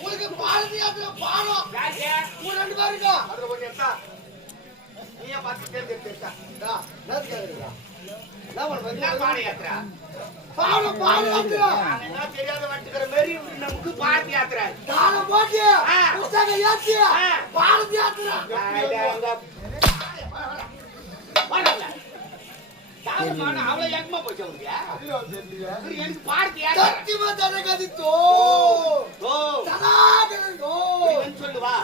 உங்களுக்கு பாரதி அதுல பாடம் ஒரு 2 பேருங்க அதுல கொஞ்சம் எடுத்தா நீயே பார்த்து தேர்ந்தெடுத்தா தெரியாத வட்டுக்கிற மாதிரி நமக்கு பாரதி யாத்திரா தானம் போட்டு புத்தகம் ஏத்தி பாரதி யாத்திரா அவ்வளவு ஏக்கமா போச்சு எனக்கு பாரதி சத்தியமா தனகதி சொல்லுவா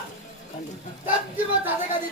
சத்தியமா தனகதி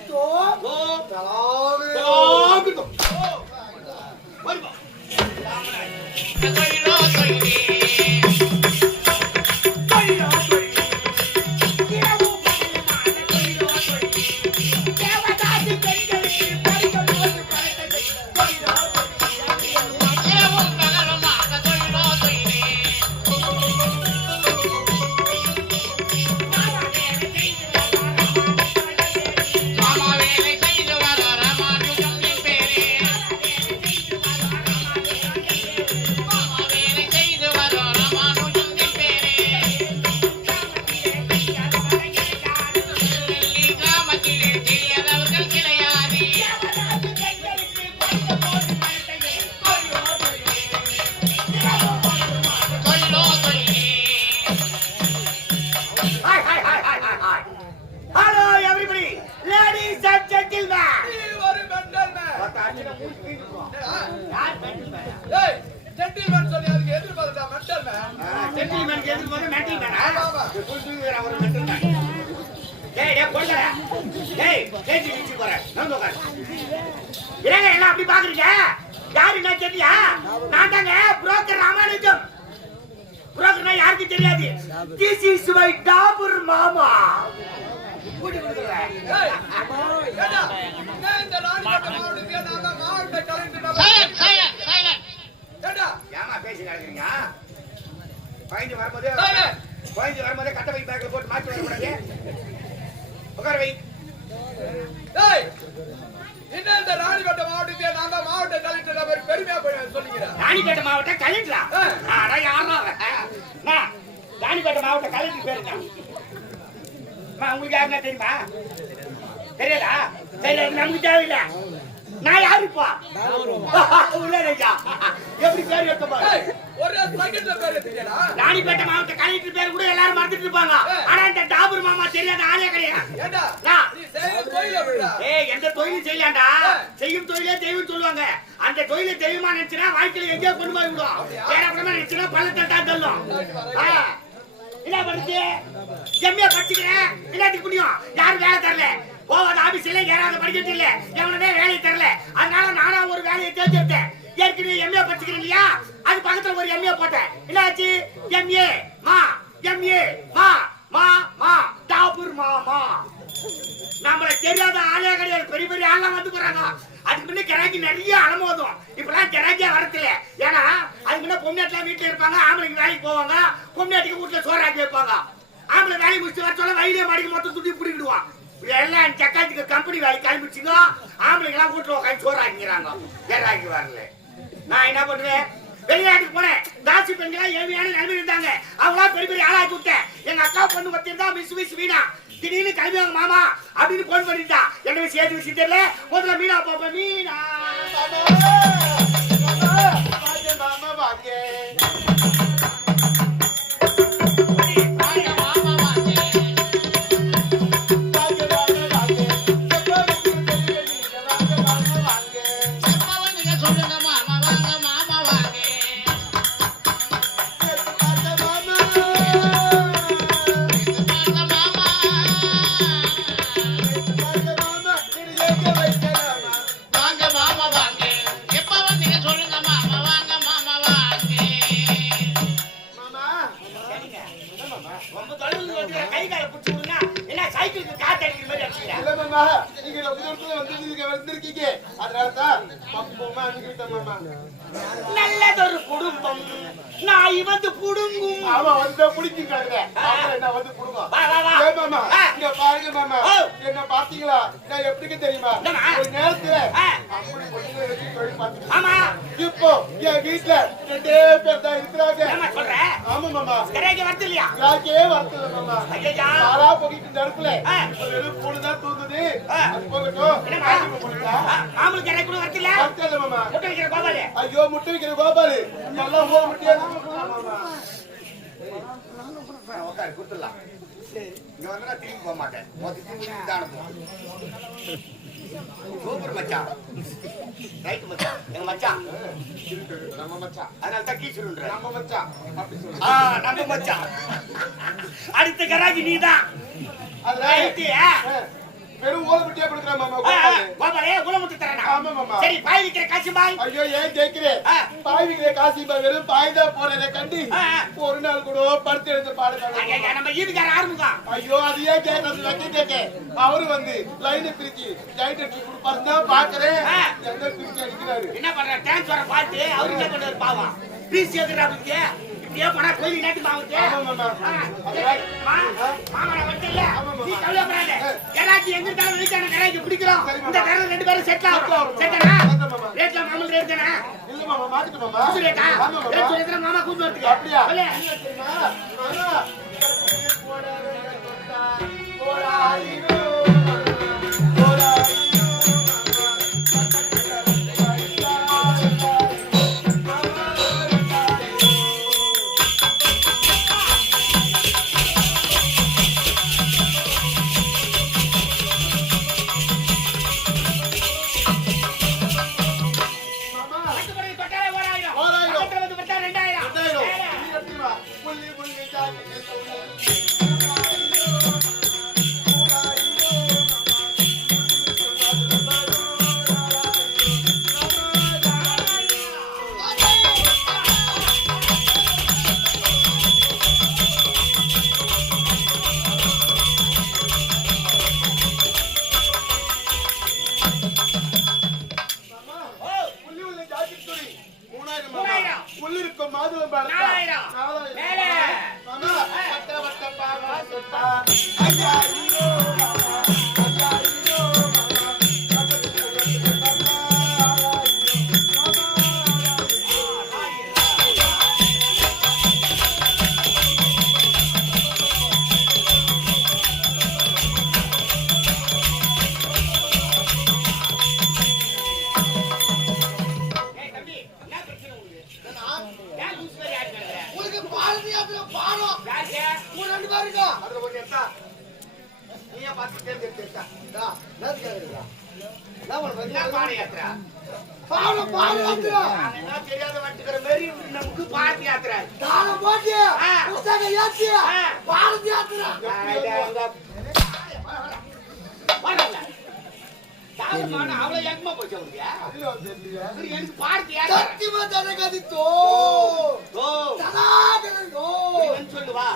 அப்படி பாக்குறீங்க யாருன்னா தெரியா நான் தாங்க புரோக்கர் ராமானுஜம் புரோக்கர்னா யாருக்கு தெரியாது திஸ் இஸ் மை டாபர் மாமா கூட்டி கொடுக்குறேன் ஏமா பேசி நடக்கிறீங்க பயந்து வரும்போதே கட்ட வை பேக்ல போட்டு மாற்றி வரக்கூடாது உட்கார வை என்ன இந்த ராணிப்பேட்டை மாவட்டத்தில் நான் தான் மாவட்ட கலெக்டர் பெருமையா சொல்லிக்கிறேன் ராணிப்பேட்டை மாவட்ட கலெக்டரா ராணிப்பேட்டை மாவட்ட கலெக்டர் பேருங்க உங்களுக்கு யாருன்னா தெரியுமா தெரியாதா தெரியாது நமக்கு தேவையில்லை நான் யாருப்பா எப்படி பேர் வைக்க ராணிப்பேட்டை மாவட்ட கலெக்டர் பேர் கூட எல்லாரும் மறந்துட்டு இருப்பாங்க ஆனா இந்த டாபர் மாமா தெரியாத ஆளே கிடையாது எந்த தொழிலும் செய்யலாண்டா செய்யும் தொழிலே தெய்வம் சொல்லுவாங்க அந்த தொழிலை தெய்வமா நினைச்சுனா வாழ்க்கையில எங்கேயோ கொண்டு போய் விடும் பேரப்படமா நினைச்சுனா பள்ளத்தான் தான் சொல்லும் என்ன பண்ணுச்சு எம்ஏ படிச்சுக்கிறேன் எல்லாத்துக்கு புண்ணியம் யாரும் வேலை தரல போவாத ஆபீஸ்ல யாராவது படிக்கிறது இல்ல எவனே வேலையை தரல அதனால நானா ஒரு வேலையை தேர்ந்தெடுத்தேன் ஏற்கனவே எம்ஏ படிச்சுக்கிறேன் இல்லையா அது பக்கத்துல ஒரு எம்ஏ போட்டேன் என்னாச்சு எம்ஏ மா எம்ஏ மா மா மா டாபர் மாமா நம்மள தெரியாத ஆளே கிடையாது பெரிய பெரிய ஆள்லாம் வந்து போறாங்க அதுக்கு முன்ன கிராக்கி நிறைய அலமோதும் இப்பெல்லாம் கிராக்கியா வரதில்ல ஏன்னா அதுக்கு முன்ன பொம்னாட்டிலாம் வீட்டுல இருப்பாங்க ஆம்பளைக்கு வேலைக்கு போவாங்க பொம்னாட்டிக்கு வீட்டுல சோறாக்கி வைப்பாங்க ஆம்பளை வேலைக்கு முடிச்சு வர சொல்ல வயிறு மாடிக்கு மொத்தம் துட்டி பிடிக்கிடுவான் எல்லாம் சக்காத்துக்கு கம்பெனி வேலைக்கு கிளம்பிச்சுங்க ஆம்பளைங்க எல்லாம் வீட்டுல உட்காந்து சோறாக்கிறாங்க கிராக்கி வரல நான் என்ன பண்ணுவேன் வெளிநாட்டுக்கு போனேன் தாசி பெண்கள் ஏழ்மையான நிலைமை இருந்தாங்க அவங்களா பெரிய பெரிய ஆளாக்கி விட்டேன் எங்க அக்கா பொண்ணு பத்திருந்தா மிஸ் வீணா திடீர்னு கிளம்பிவாங்க மாமா அப்படின்னு போன் பண்ணிட்டா என்ன சேர்த்து விஷயம் தெரியல முதல்ல மீனா பாப்பா மீனா வந்திருக்கீங்க அதனாலதான் பக்குவமா அனுப்பிட்டேன் மாமா. நல்லதொரு குடும்பம் நாய் வந்து புடுங்கும். அவன் வந்து பிடிக்கிறாங்க என்ன வந்து புடுங்க. வா வா வா. ஏய் மாமா இங்க பாருங்க மாமா என்ன பாத்தீங்களா நான் எப்படிக்கு தெரியுமா ஒரு நேரத்துல அப்படி பொண்ணுங்க வச்சு தொழில் பார்த்துட்டு ஆமா இப்போ என் வீட்டுல 2 பேர் தான் இருக்கிறாங்க. என்ன சொல்ற? ஆமா மாமா கரைக்கு வரது இல்லையா? யாக்கே வரல மாமா. ஐயா பாலா போகிட்டு நடுப்புல வெறும் பூடு தான் தூங்குது. அது போகட்டும் மாமூல் கரை கூட வரது இல்ல? வரல மாமா. முட்டை வைக்கிற கோபாலு. ஐயோ முட்டை வைக்கிற கோபாலு நல்லா ஓ முட்டையா மாமா. உட்காரு குடுத்துடலாம். இங்க வந்தா திரும்பி போக மாட்டேன். மொத்தம் திரும்பி தான் அனுப்புவோம். சூப்பர் மச்சான். ரைட் மச்சான். எங்க மச்சான். நம்ம மச்சான். அதனால தான் கீச்சுருன்ற. நம்ம மச்சான். அப்படி சொல்லு. நம்ம மச்சான். அடுத்த கராஜி நீதான். அது ரைட். வெறும் ஓல முட்டையா கொடுக்குற மாமா கோபாலே உலமுட்டு தரேன். ஆமா மாமா. சரி பாய் விக்கிற காசு பாய். ஐயோ ஏன் கேக்குறே பாய் விக்கிற காசு வெறும் பாய் தான் போறத கண்டி ஒரு நாள் கூட படுத்து எழுந்து பாடுறாங்க. ஐயா நம்ம ஈதுக்கார ஆரம்பிக்கும். ஐயோ அது ஏன் கேட்கறது வைக்க கேட்க அவரு வந்து லைன் பிரிச்சு ஜாயிண்ட் அடிச்சு கொடுப்பாரு தான் பாக்குறேன். எந்த பிரிச்சு அடிக்கிறாரு என்ன பண்ற டான்ஸ் வர பாட்டு அவரு என்ன பண்றாரு பாவம். ப்ளீஸ் எதுறாவுக்கு இப்படியே போனா கோயில் நாட்டு மாவுக்கு. ஆமா மாமா. மாமா வட்டல நீ கவலைப்படாத. கராச்சி எங்க இருந்தாலும் வெளிச்சான கராச்சி பிடிக்கிறோம். இந்த கரல 2 பேரும் செட் ஆகும். செட்டனா? ரேட்ல மாமூல் ரேட் தானே? இல்ல மாமா மாத்திட்டு மாமா. ரேட்டா? ரேட் சொல்றேன் மாமா கூட்டி வரதுக்கு. அப்படியா? சொல்லு. மாமா போடாதே தொட்டா போடாதீரோ உள்ளிருக்கும் மாதுளம் தெரியாத வட்டுக்கிற மாதிரி நமக்கு பாரதி யாத்திரை அவ்வளவு ஏக்கமா போச்சு எனக்கு பாரதி சொல்லுவா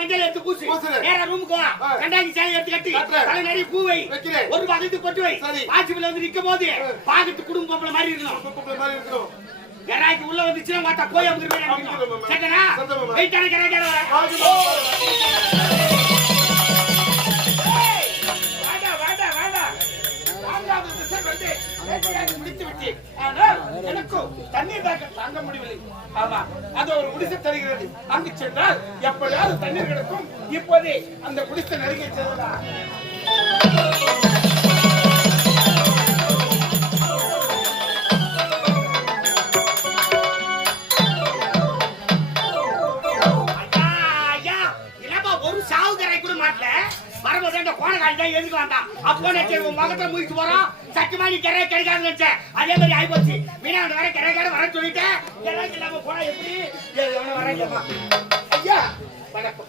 மஞ்சள் எடுத்து பூசி நேரா ரூமுக்கு கண்டாங்கி சேலை எடுத்து கட்டி தலை நிறைய பூவை ஒரு வகைத்து பொட்டு வை வாசிப்புல வந்து நிக்கும் போது பாக்கத்து குடும்ப பொம்பளை மாதிரி இருக்கணும். கராய்க்கு உள்ள வந்துச்சுன்னா மாட்டா போய் அவங்க கேட்டனா வெயிட்டான கராய்க்கார எனக்கும் தண்ணீர் தாங்க முடியவில்லை. ஆமா அது ஒரு குடிசை தருகிறது. அங்கு சென்றால் எப்படியாவது தண்ணீர் கிடைக்கும். இப்போதே அந்த குடிசை நெருங்கி செல்வதா முகத்தை முடிச்சு போறோம். சத்தியமா நீ கரை கிடைக்காதுன்னு நினைச்சேன். அதே மாதிரி ஆயிப்போச்சு. மீனா வர கரை வர சொல்லிட்டேன். போனா எப்படி வர ஐயா வணக்கம்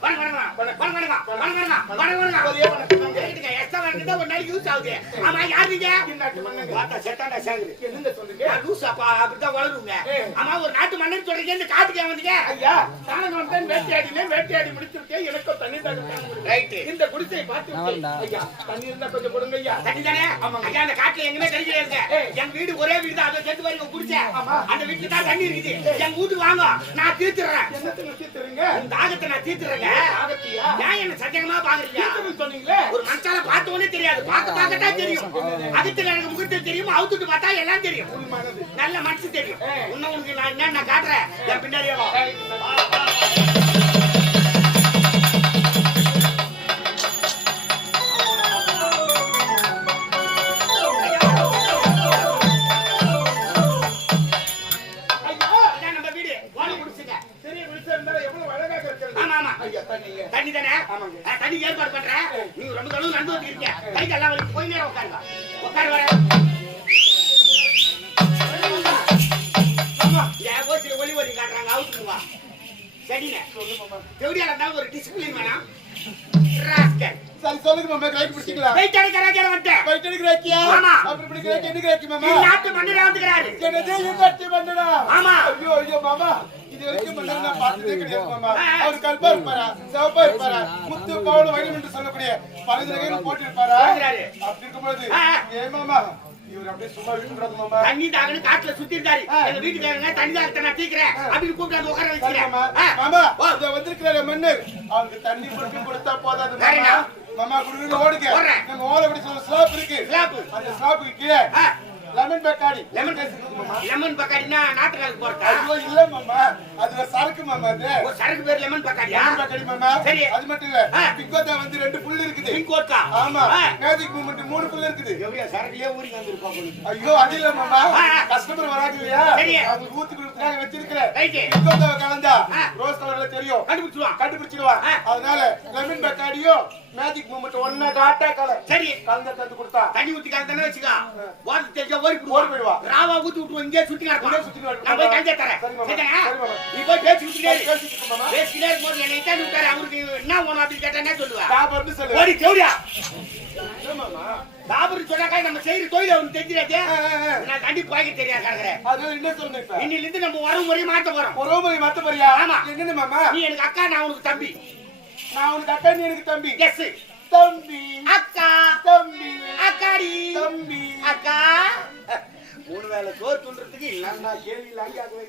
எக்ஸ்ட்ரா வணக்கம் ஒரு நாளைக்கு யூஸ் ஆகுது. ஆமா யார் நீங்க? நாட்டு மன்னங்க பார்த்தா செத்தாண்டா சேகுது. என்னங்க சொல்றீங்க? லூஸ் அப்பா அப்படிதான் வளருங்க. ஆமா ஒரு நாட்டு மன்னன் சொல்றீங்க இந்த காட்டுக்கு வந்தீங்க. ஐயா நான் வந்தேன் வேட்டையாடி முடிச்சிருக்கேன். எனக்கு தண்ணி தாங்க ரைட். இந்த குடிசை பார்த்து ஐயா தண்ணி இருந்தா கொஞ்சம் கொடுங்க ஐயா. தண்ணி தானே? ஐயா அந்த காட்டுல எங்கமே கிடைக்காதுங்க. எங்க வீடு ஒரே வீடு தான். அதை சேர்த்து வரைக்கும் குடிச்சேன். அந்த வீட்டுல தான் தண்ணி இருக்குது. எங்க வீட்டுக்கு வாங்க நான் தீர்த்துறேன். என்னத்துக்கு தீர்த்துறீங்க? இந்த தாகத்தை நான் தீர்த்துறேங்க. ஆகத்தியா? ஏன் என்ன சத்தியமா பாக்குறீங்க? தீர்த்துன்னு சொன்னீங்களே. ஒரு மனுஷால பார்த்த உடனே தெரியாது. பார்க்கத்தான் தெரியும். அகத்துல எனக்கு முகத்தில் தெரியும். அவுத்துட்டு பார்த்தா எல்லாம் தெரியும். நல்ல மனசு தெரியும். இன்னும் உனக்கு நான் என்ன காட்டுறேன். என் பின்னாடியே வா. இதான் நம்ம வீடு. வாழை குடிச்சுங்க. பெரிய குடிசை இருந்தா எவ்வளவு அழகாக இருக்கிறது. ஆமா ஆமா ஐயா தண்ணிங்க. தண்ணி தானே? ஆமாங்க. தண்ணி ஏற்பாடு பண்றேன். நீங்க ரொம்ப தடவை நடந்து வந்துருக்கீங்க. கைக்கு எல்லாம் வலிக்கு போய் நேரம் உட்காருங்க. உட்காரு வர. ஏன் ஓசில ஒலி ஒலி காட்டுறாங்க அவுத்துங்க. சரிண்ணே. எப்படியா இருந்தாலும் ஒரு டிசிப்ளின் வேணாம். ராஸ்கல். சரி சொல்லுங்க மாமா கைக்கு பிடிச்சிக்கலாம். வெயிட் அடிக்கிறாங்க வந்துட்டேன். கைக்கு எடுக்கறாக்கியா? ஆமா. அப்புறம் இப்படி கைக்கு என்ன கைக்கு மாமா? இந்த நாட்டு மன்னரே வந்துக்கிறாரு. என்னது யுவத்தி மன்னனா? ஆமா. ஐயோ மாமா இது வரைக்கும் மன்னன் நான் பார்த்ததே கிடையாது மாமா. அவர் கல்பா இருப்பாரா? சிவப்பா இருப்பாரா? முத்து பவுன் வைரம் என்று சொல்லக்கூடிய பலதரகையில் போட்டு இருப்பாரா? அப்படி இருக்கும்போது ஏன் மாமா இவர் அப்படியே சும்மா விட்டுறாரு மாமா. தண்ணி தாகன்னு காட்டுல சுத்தி இருந்தாரு. எங்க வீட்டுக்காரங்க தண்ணி தாகத்தை நான் தீக்கிறேன் அப்படின்னு கூப்பிட்டு உட்கார வச்சுக்கிறேன். மாமா இத வந்திருக்கிற மன்னர் அவருக்கு தண்ணி மட்டும் கொடுத்தா போதாது மாமா. மாமா குடுங்க ஓடுங்க. நம்ம ஓட அப்படி சொல்ல ஸ்லாப் இருக்கு. அந்த ஸ்லாப்புக்கு கீழே லெமன் பக்காடி. லெமன் பக்காடினா நாட்டுக்காலுக்கு போறதா? ஐயோ இல்ல மாமா அது ஒரு சரக்கு மாமா. அது ஒரு சரக்கு பேர் லெமன் பக்காடியா? லெமன் பக்காடி மாமா. சரி. அது மட்டும் இல்ல பிங்கோதா வந்து 2 புல் இருக்குது. பிங்கோதா? ஆமா. மேஜிக் மூமெண்ட் 3 புல் இருக்குது. எவ்வளவு சரக்குலயே ஊறி வந்திருப்பா போல. ஐயோ அது இல்ல மாமா கஸ்டமர் வராங்க இல்லையா? சரி. அவங்க ஊத்து குடுத்துறாங்க வச்சிருக்கேன். ரைட். பிங்கோதா கலந்தா ரோஸ் கலர்ல தெரியும். கண்டுபிடிச்சிடுவான். அதனால லெமன் பக்காடியோ மேஜிக் மூமெண்ட் ஒண்ணா டாட்டா கலர். சரி. கலந்த கத்து கொடுத்தா தண்ணி ஊத்தி கலந்தன வெச்சுக்க. வாது தெரிஞ்ச ஓடி போய்டுவா. ராவா ஊத்தி விட்டு இங்கே சுத்தி கிடப்பா. நான் போய் கஞ்ச தரேன். சரிடா? சரி மாமா. நீ போய் பேசிக்கிட்டே இரு. பேசிட்டு மாமா. பேசிக்கிட்டே இருக்கும்போது என்னை இட்டாந்து விட்டாரு. அவருக்கு என்ன வேணும் அப்படின்னு கேட்டா என்ன சொல்லுவா? சாபர்னு சொல்லு. ஓடி தேவடியா. என்ன மாமா? சாபர் சொன்னாக்கா நம்ம செய்யற தொழில் அவனுக்கு தெரிஞ்சிடாதே. நான் தண்ணி பாய்க்க தெரியாது கறக்குறேன். அது என்ன சொல்றேன் இப்ப? இன்னில இருந்து நம்ம வரும் முறையை மாத்த போறோம். ஒருமுறை மாத்த போறியா? ஆமா. என்னன்னு மாமா? நீ எனக்கு அக்கா நான் உனக்கு தம்பி. நான் உனக்கு அக்கா நீ எனக்கு தம்பி. எஸ். தம்பி அக்கா தம்பி அக்காடி தம்பி அக்கா 3 வேளை சோறு துன்றதுக்கு இல்லன்னா கேள்வி லாங்கி ஆகுது.